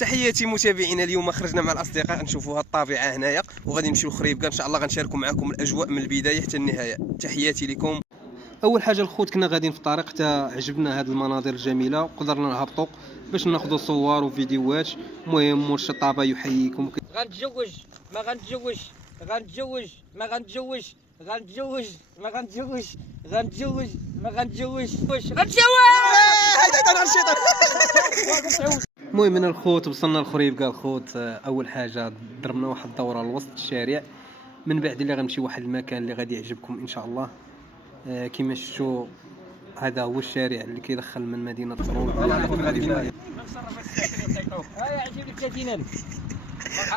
تحياتي متابعينا، اليوم خرجنا مع الاصدقاء نشوفوا الطبيعه هنايا وغادي نمشيو لخريبكه ان شاء الله. غنشاركوا معكم الاجواء من البدايه حتى النهايه. تحياتي لكم. اول حاجه الخوت كنا غاديين في الطريق حتى عجبنا هذه المناظر الجميله وقدرنا نهبطوا باش ناخذوا صور وفيديوهات. المهم مرشد طابا يحييكم. غنتزوج ما غنتزوج، غنتزوج ما غنتزوج، غنتزوج ما غنتزوج، غنتزوج ما غنتزوج، غنتزوج. المهم انا الخوت وصلنا لخريبكه. الخوت اول حاجه ضربنا واحد الدوره لوسط الشارع، من بعد اللي غنمشي واحد المكان اللي غادي يعجبكم ان شاء الله. كما شفتوا هذا هو الشارع اللي كيدخل من مدينه ترول. هاي عجبني 30000.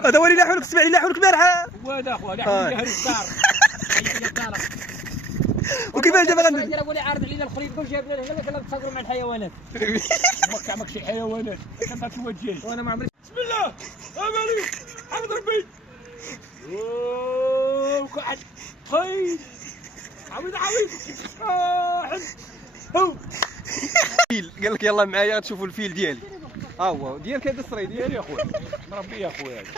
هذا هو اللي لاحولك، اسمع لي لاحولك بارحه. وهذا اخويا لاحولك الدار. وكيفاش دابا غندير؟ دابا اللي عارض علينا الخريبكه وجابنا لهنا كنا نتصادروا مع الحيوانات. ماك شي حيوانات كنبات الوجه وانا ما عمري. بسم الله امالي حمد ربي. وقعد خي عويض هو الفيل قال لك يلا معايا تشوفوا الفيل ديالي. هو ديالك هذا الصري ديالي يا خويا. مربي يا خويا هذا،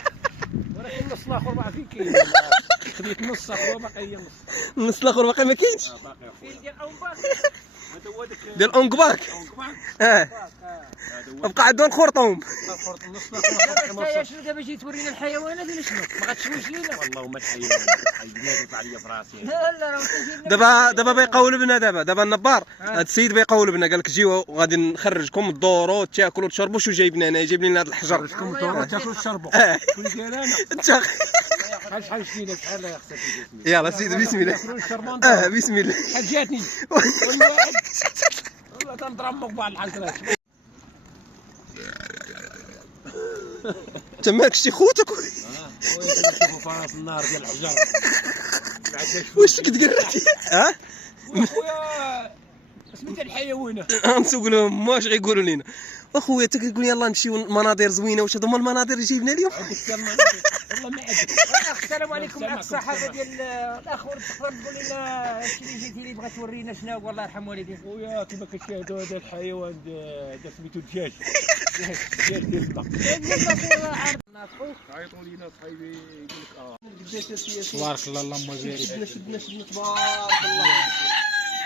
ولكن النص الاخر ما فين كاين. خديت نص اخويا باقي هي النص. النص الاخر باقي ما كاينش. باقي الفيل ديال اونباك. هذا هو داك ديال اونكباك. بقى عنده الخرطوم. النص الاخر شنو دابا جيت تورينا الحيوانات ولا شنو؟ ما غاتشويش لينا والله ما الحيوانات يطلع عليا في راسي. لا دابا بيقول بنا دابا النبار. هذا السيد بيقول بنا قال لك جيو غادي نخرجكم الدورو تاكلوا تشربوا. شو جايبنا هنا؟ جايب لنا هذا الحجر. نخرجكم الدورو تاكلوا تشربوا. كل ديال انا انت شحال شفينا شحال لا يخسر. يلا سيدي بسم الله. بسم الله. شحال جاتني والواحد والله تنضرب بعض الحلقات. انت مالك شتي خوتك؟ نشوفوا فراس النار ديال الحجر. واش كتقراتي؟ خويا سميت الحيوانات نسوق لهم واش غيقولوا لينا. اخويا انت كتقول يلاه نمشيو مناظر زوينه. واش هذو هما المناظر اللي جايبنا اليوم؟ والله ما عندك. السلام عليكم معك الصحافه ديال الاخ. تقدر تقول لنا اش اللي جيتي لي بغا تورينا شنو؟ والله يرحم والديك. خويا كما كتشاهدوا هذا الحيوان هذا سميتو الدجاج. دجاج ديال الماء. عيطوا لينا صحيبي يقول لك تبارك الله. اللهم بارك. شدنا تبارك الله.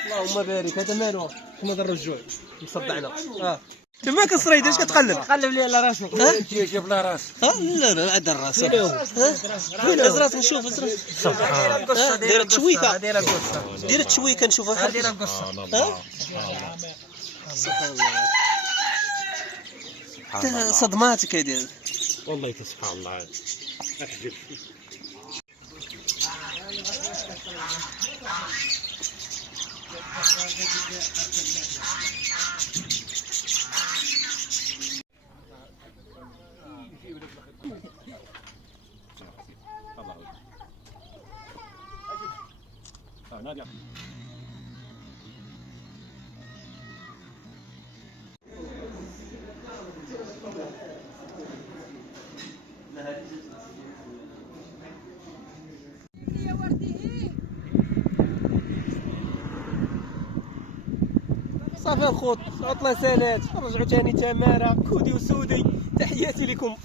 اللهم بارك. هذا مالو كما دار الرجوع مصدعنا. تما كالصريد اش كتقلب؟ قلب لي على راسك. جاب لها راس. لا عاد الراس. وين ازراس نشوف ازراس. دايره تشويكه. دايره تشويكه نشوفها. دايره القصه. سبحان الله. صدماتك هذه والله سبحان الله. احجب صافي الخوت عطله سالات. رجعوا ثاني تماره كودي وسودي. تحياتي لكم.